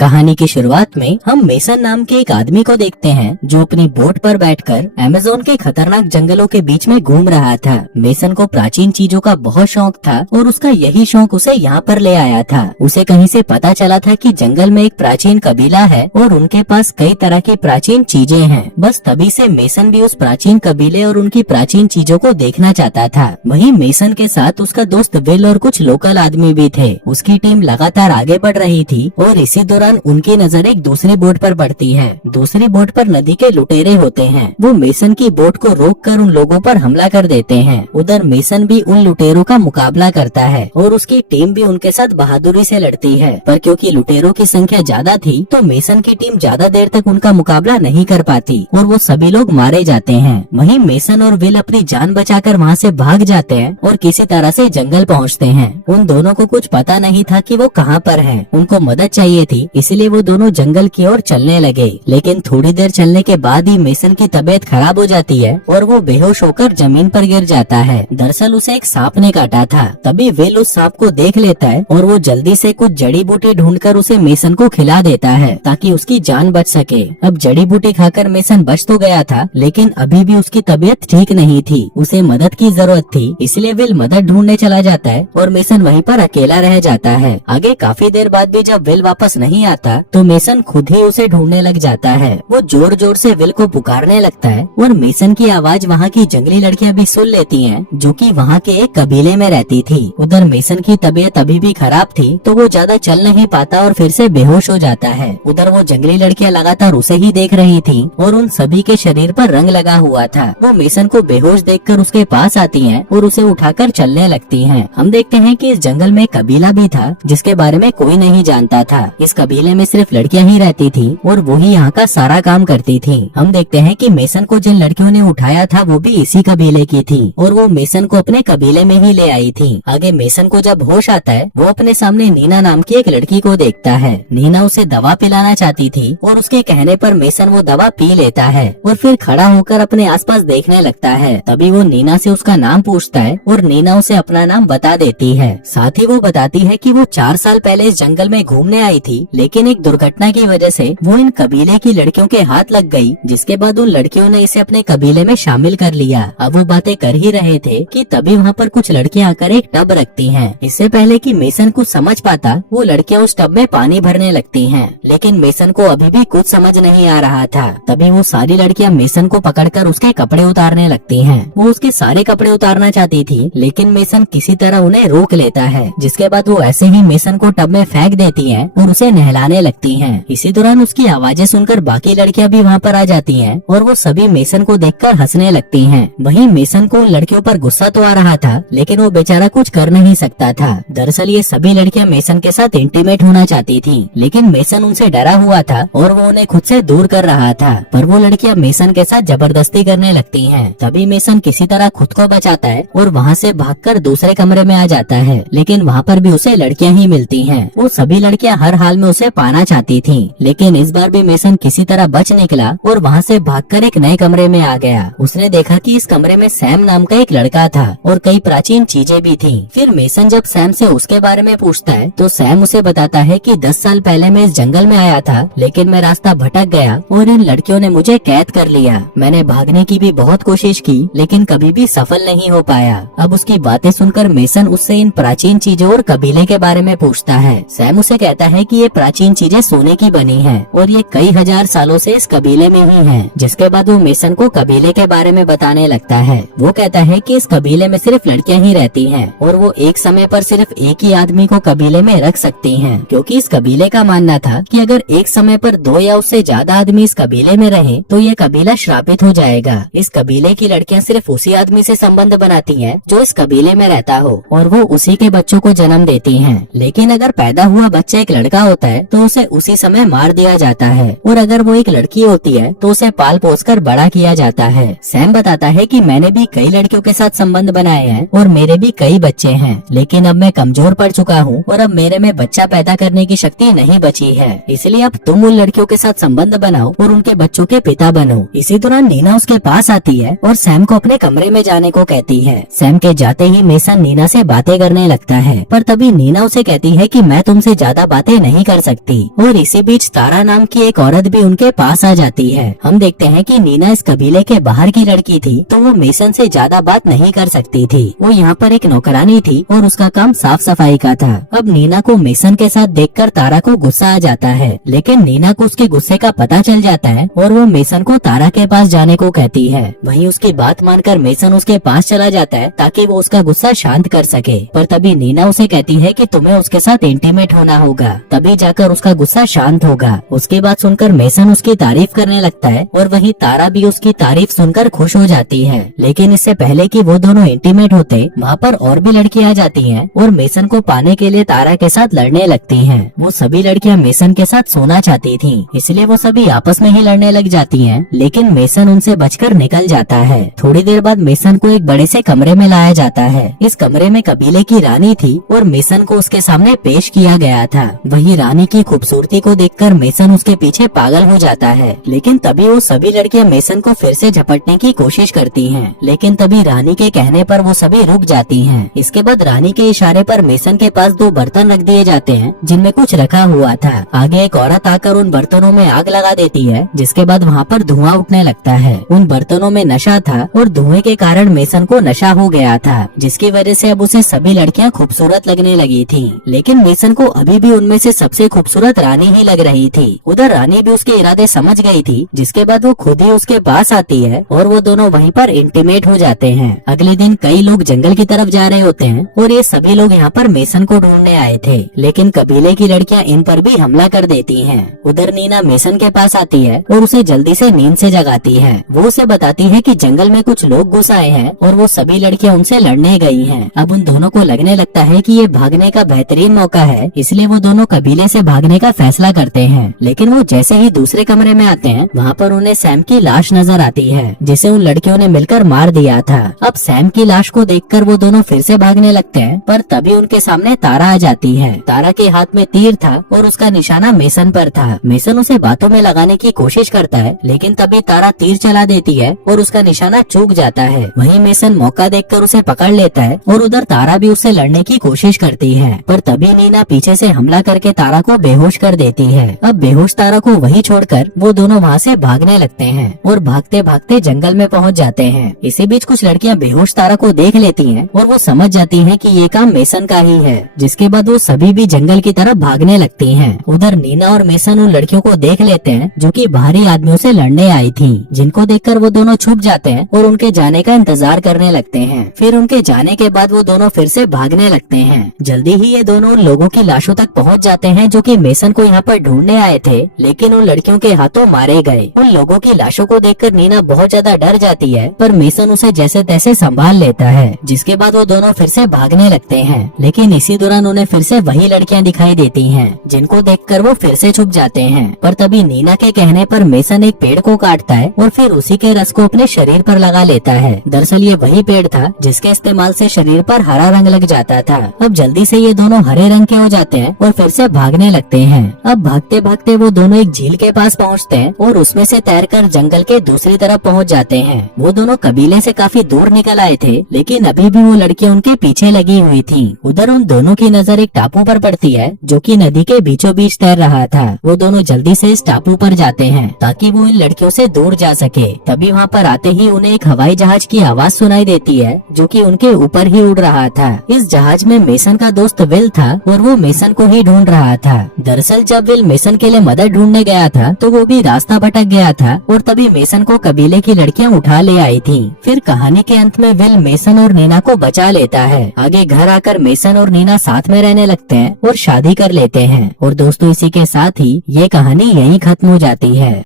कहानी की शुरुआत में हम मेसन नाम के एक आदमी को देखते हैं जो अपनी बोट पर बैठकर अमेज़न के खतरनाक जंगलों के बीच में घूम रहा था। मेसन को प्राचीन चीजों का बहुत शौक था और उसका यही शौक उसे यहाँ पर ले आया था। उसे कहीं से पता चला था कि जंगल में एक प्राचीन कबीला है और उनके पास कई तरह की प्राचीन चीजें हैं। बस तभी से मेसन भी उस प्राचीन कबीले और उनकी प्राचीन चीजों को देखना चाहता था। वहीं मेसन के साथ उसका दोस्त विल और कुछ लोकल आदमी भी थे। उसकी टीम लगातार आगे बढ़ रही थी और इसी दौरान उनकी नजर एक दूसरी बोट पर पड़ती है। दूसरी बोट पर नदी के लुटेरे होते हैं। वो मेसन की बोट को रोककर उन लोगों पर हमला कर देते हैं। उधर मेसन भी उन लुटेरों का मुकाबला करता है और उसकी टीम भी उनके साथ बहादुरी से लड़ती है, पर क्योंकि लुटेरों की संख्या ज्यादा थी तो मेसन की टीम ज्यादा देर तक उनका मुकाबला नहीं कर पाती और वो सभी लोग मारे जाते हैं। वहीं मेसन और विल अपनी जान बचाकर वहाँ से भाग जाते हैं और किसी तरह से जंगल पहुँचते हैं। उन दोनों को कुछ पता नहीं था कि वो कहाँ पर हैं। उनको मदद चाहिए थी, इसलिए वो दोनों जंगल की ओर चलने लगे। लेकिन थोड़ी देर चलने के बाद ही मेसन की तबीयत खराब हो जाती है और वो बेहोश होकर जमीन पर गिर जाता है। दरअसल उसे एक सांप ने काटा था। तभी विल उस सांप को देख लेता है और वो जल्दी से कुछ जड़ी बूटी ढूंढकर उसे मेसन को खिला देता है ताकि उसकी जान बच सके। अब जड़ी बूटी खाकर मेसन बच तो गया था, लेकिन अभी भी उसकी तबीयत ठीक नहीं थी। उसे मदद की जरूरत थी, इसलिए विल मदद ढूंढने चला जाता है और मेसन वहीं पर अकेला रह जाता है। आगे काफी देर बाद भी जब विल वापस नहीं आता तो मेसन खुद ही उसे ढूंढने लग जाता है। वो जोर जोर से विल को पुकारने लगता है और मेसन की आवाज वहाँ की जंगली लड़कियां भी सुन लेती हैं, जो कि वहाँ के एक कबीले में रहती थी। उधर मेसन की तबीयत अभी भी खराब थी तो वो ज्यादा चल नहीं पाता और फिर से बेहोश हो जाता है। उधर वो जंगली लड़कियां लगातार उसे ही देख रही थी और उन सभी के शरीर पर रंग लगा हुआ था। वो मेसन को बेहोश देखकर उसके पास आती हैं और उसे उठाकर चलने लगती हैं। हम देखते हैं कि इस जंगल में कबीला भी था जिसके बारे में कोई नहीं जानता था। इस कबीले में सिर्फ लड़कियां ही रहती थी और वो ही यहाँ का सारा काम करती थी। हम देखते हैं कि मेसन को जिन लड़कियों ने उठाया था वो भी इसी कबीले की थी और वो मेसन को अपने कबीले में ही ले आई थी। आगे मेसन को जब होश आता है वो अपने सामने नीना नाम की एक लड़की को देखता है। नीना उसे दवा पिलाना चाहती थी और उसके कहने पर मेसन वो दवा पी लेता है और फिर खड़ा होकर अपने आसपास देखने लगता है। तभी वो नीना से उसका नाम पूछता है और नीना उसे अपना नाम बता देती है। साथ ही वो बताती है कि वो 4 साल पहले इस जंगल में घूमने आई थी, लेकिन एक दुर्घटना की वजह से वो इन कबीले की लड़कियों के हाथ लग गई, जिसके बाद उन लड़कियों ने इसे अपने कबीले में शामिल कर लिया। अब वो बातें कर ही रहे थे कि तभी वहाँ पर कुछ लड़कियां आकर एक टब रखती हैं। इससे पहले कि मेसन कुछ समझ पाता वो लड़कियां उस टब में पानी भरने लगती हैं, लेकिन मेसन को अभी भी कुछ समझ नहीं आ रहा था। तभी वो सारी लड़कियां मेसन को पकड़कर उसके कपड़े उतारने लगती हैं। वो उसके सारे कपड़े उतारना चाहती थी, लेकिन मेसन किसी तरह उन्हें रोक लेता है। जिसके बाद वो ऐसे ही मेसन को टब में फेंक देती हैं और उसे नहलाने लगती हैं। इसी दौरान उसकी आवाजें सुनकर बाकी लड़कियां भी वहाँ पर आ जाती हैं और वो सभी मेसन को देखकर हंसने लगती हैं। वहीं मेसन को उन लड़कियों पर गुस्सा तो आ रहा था, लेकिन वो बेचारा कुछ कर नहीं सकता था। दरअसल ये सभी लड़कियां मेसन के साथ इंटीमेट होना चाहती थी, लेकिन मेसन उनसे डरा हुआ था और वो उन्हें खुद से दूर कर रहा था। पर वो लड़कियां मेसन के साथ जबरदस्ती करने लगती हैं। तभी मेसन किसी तरह खुद को बचाता है और वहाँ से भागकर दूसरे कमरे में आ जाता है, लेकिन वहाँ पर भी उसे लड़कियां ही मिलती हैं। वो सभी लड़कियां हर हाल में उसे पाना चाहती थी, लेकिन इस बार भी मेसन किसी तरह बच निकला और वहाँ से भागकर एक नए कमरे में आ गया। उसने देखा कि इस कमरे में सैम नाम का एक लड़का था और कई प्राचीन चीजें भी थी। फिर मेसन जब सैम से उसके बारे में पूछता है तो सैम उसे बताता है कि 10 साल पहले मैं इस जंगल में आया था, लेकिन मैं रास्ता भटक गया और इन लड़कियों ने मुझे कैद कर लिया। मैंने भागने की भी बहुत कोशिश की, लेकिन कभी भी सफल नहीं हो पाया। अब उसकी बातें सुनकर मेसन उससे इन प्राचीन चीजों और कबीले के बारे में पूछता है। सैम उसे कहता है कि ये प्राचीन चीजें सोने की बनी हैं और ये कई हजार सालों से इस कबीले में ही हैं। जिसके बाद वो मेसन को कबीले के बारे में बताने लगता है। वो कहता है कि इस कबीले में सिर्फ लड़कियां ही रहती हैं और वो एक समय पर सिर्फ एक ही आदमी को कबीले में रख सकती हैं, क्योंकि इस कबीले का मानना था कि अगर एक समय पर 2 या उससे ज्यादा आदमी इस कबीले में रहे तो ये कबीला श्रापित हो जाएगा। इस कबीले की लड़कियां सिर्फ उसी आदमी से संबंध बनाती हैं जो इस कबीले में रहता हो और वो उसी के बच्चों को जन्म देती हैं। लेकिन अगर पैदा हुआ बच्चा एक लड़का होता है तो उसे उसी समय मार दिया जाता है, और अगर वो एक लड़की होती है तो उसे पाल पोस कर बड़ा किया जाता है। सैम बताता है कि मैंने भी कई लड़कियों के साथ संबंध बनाए हैं और मेरे भी कई बच्चे हैं, लेकिन अब मैं कमजोर पड़ चुका हूँ और अब मेरे में बच्चा पैदा करने की शक्ति नहीं बची है। इसलिए अब तुम उन लड़कियों के साथ संबंध बनाओ और उनके बच्चों के पिता बनो। इसी दौरान नीना उसके पास आती है और सैम को अपने कमरे में जाने को कहती है। सैम के जाते ही मेसन नीना से बातें करने लगता है, पर तभी नीना उसे कहती है कि मैं तुमसे ज्यादा बातें नहीं कर सकती। और इसी बीच तारा नाम की एक औरत भी उनके पास आ जाती है। हम देखते हैं कि नीना इस कबीले के बाहर की लड़की थी, तो वो मेसन से ज्यादा बात नहीं कर सकती थी। वो यहाँ पर एक नौकरानी थी और उसका काम साफ सफाई का था। अब नीना को मेसन के साथ देखकर तारा को गुस्सा आ जाता है, लेकिन नीना को उसके गुस्से का पता चल जाता है और वो मेसन को तारा के पास जाने को कहती है। वहीं उसकी बात मानकर मेसन उसके पास चला जाता है ताकि वो उसका गुस्सा शांत कर सके। पर तभी नीना उसे कहती है कि तुम्हें उसके साथ इंटीमेट होना होगा, तभी जाकर उसका गुस्सा शांत होगा। उसकी बात सुनकर मेसन उसकी तारीफ करने लगता है और वहीं तारा भी उसकी तारीफ सुनकर खुश हो जाती है। लेकिन इससे पहले कि वो दोनों इंटीमेट होते, वहाँ पर और भी लड़कियां आ जाती हैं और मेसन को पाने के लिए तारा के साथ लड़ने लगती हैं। वो सभी लड़कियां मेसन के साथ सोना चाहती थीं, इसलिए वो सभी आपस में ही लड़ने लग जाती हैं। लेकिन मेसन उनसे बचकर निकल जाता है। थोड़ी देर बाद मेसन को एक बड़े से कमरे में लाया जाता है। इस कमरे में कबीले की रानी थी और मेसन को उसके सामने पेश किया गया था। वही रानी की खूबसूरती को देखकर मेसन उसके पीछे पागल हो जाता है। लेकिन तभी वो सभी लड़कियां मेसन को फिर से झपटने की कोशिश करती हैं, लेकिन तभी रानी के कहने पर वो सभी रुक जाती हैं। इसके बाद रानी के इशारे पर मेसन के पास 2 बर्तन रख दिए जाते हैं जिनमें कुछ रखा हुआ था। आगे एक औरत आकर उन बर्तनों में आग लगा देती है, जिसके बाद वहाँ पर धुआं उठने लगता है। उन बर्तनों में नशा था और धुएं के कारण मेसन को नशा हो गया था, जिसकी वजह से अब उसे सभी लड़कियां खूबसूरत लगने लगी थी। लेकिन मेसन को अभी भी उनमें से सबसे खूबसूरत रानी ही लग रही थी। उधर रानी भी उसके इरादे समझ गई थी, जिसके बाद वो खुद ही उसके पास आती है और वो दोनों वहीं पर इंटीमेट हो जाते हैं। अगले दिन कई लोग जंगल की तरफ जा रहे होते हैं और ये सभी लोग यहाँ पर मेसन को ढूंढने आए थे, लेकिन कबीले की लड़कियां इन पर भी हमला कर देती हैं। उधर नीना मेसन के पास आती है और उसे जल्दी से नींद से जगाती है। वो उसे बताती है कि जंगल में कुछ लोग घुस आए हैं और वो सभी लड़कियां उनसे लड़ने गई हैं। अब उन दोनों को लगने लगता है कि ये भागने का बेहतरीन मौका है, इसलिए वो दोनों कबीले से भागने का फैसला करते हैं। लेकिन वो जैसे ही दूसरे कमरे में आते हैं, वहाँ पर उन्हें सैम की लाश नजर आती है, जिसे उन लड़कियों ने मिलकर मार दिया था। अब सैम की लाश को देखकर वो दोनों फिर से भागने लगते हैं, पर तभी उनके सामने तारा आ जाती है। तारा के हाथ में तीर था और उसका निशाना मेसन पर था। मेसन उसे बातों में लगाने की कोशिश करता है, लेकिन तभी तारा तीर चला देती है और उसका निशाना चूक जाता है। वहीं मेसन मौका देखकर उसे पकड़ लेता है और उधर तारा भी उससे लड़ने की कोशिश करती है, पर तभी नीना पीछे से हमला करके तारा को बेहोश कर देती है। अब बेहोश तारा को वहीं छोड़कर वो दोनों वहाँ से भागने लगते हैं और भागते भागते जंगल में पहुँच जाते हैं। इसी बीच कुछ लड़कियां बेहोश तारा को देख लेती हैं और वो समझ जाती हैं कि ये काम मेसन का ही है, जिसके बाद वो सभी भी जंगल की तरफ भागने लगती हैं। उधर नीना और मेसन उन लड़कियों को देख लेते हैं जो कि बाहरी आदमियों से लड़ने आई थीं, जिनको देखकर वो दोनों छुप जाते हैं और उनके जाने का इंतजार करने लगते हैं। फिर उनके जाने के बाद वो दोनों फिर से भागने लगते हैं। जल्दी ही ये दोनों उन लोगों की लाशों तक पहुंच जाते हैं जो कि मेसन को यहाँ पर ढूंढने आए थे, लेकिन उन लड़कियों के हाथों मारे गए। उन लोगों की लाशों को देखकर नीना बहुत ज्यादा डर जाती है, पर मेसन उसे जैसे तैसे संभाल लेता है, जिसके बाद वो दोनों फिर से भागने लगते हैं। लेकिन इसी दौरान उन्हें फिर से वही लड़कियां दिखाई देती हैं, जिनको देखकर वो फिर से छुप जाते हैं। पर तभी नीना के कहने पर मेसन एक पेड़ को काटता है और फिर उसी के रस को अपने शरीर पर लगा लेता है। दरअसल ये वही पेड़ था जिसके इस्तेमाल से शरीर पर हरा रंग लग जाता था। अब जल्दी से ये दोनों हरे रंग के हो जाते हैं और फिर से भागने लगते हैं। अब भागते भागते वो दोनों एक झील के पास पहुँचते हैं और उसमें से तैरकर जंगल के दूसरी तरफ पहुँच जाते हैं। वो दोनों कबीले से काफी दूर निकल आए थे, लेकिन अभी भी वो लड़कियां उनके पीछे लगी हुई थीं। उधर उन दोनों की नजर एक टापू पर पड़ती है जो कि नदी के बीचों बीच तैर रहा था। वो दोनों जल्दी से इस टापू पर जाते हैं ताकि वो इन लड़कियों से दूर जा सके। तभी वहाँ पर आते ही उन्हें एक हवाई जहाज की आवाज सुनाई देती है जो कि उनके ऊपर ही उड़ रहा था। इस जहाज में मेसन का दोस्त विल था और वो मेसन को ही ढूंढ रहा था। दरअसल जब विल मेसन के लिए मदद ढूंढने गया था तो वो भी रास्ता भटक गया था और तभी मेसन को कबीले की लड़कियां उठा ले आई थी। फिर कहानी के अंत में विल मेसन और नीना को बचा लेता है। आगे घर आकर मेसन और नीना साथ में रहने लगते हैं और शादी कर लेते हैं। और दोस्तों इसी के साथ ही ये कहानी यहीं खत्म हो जाती है।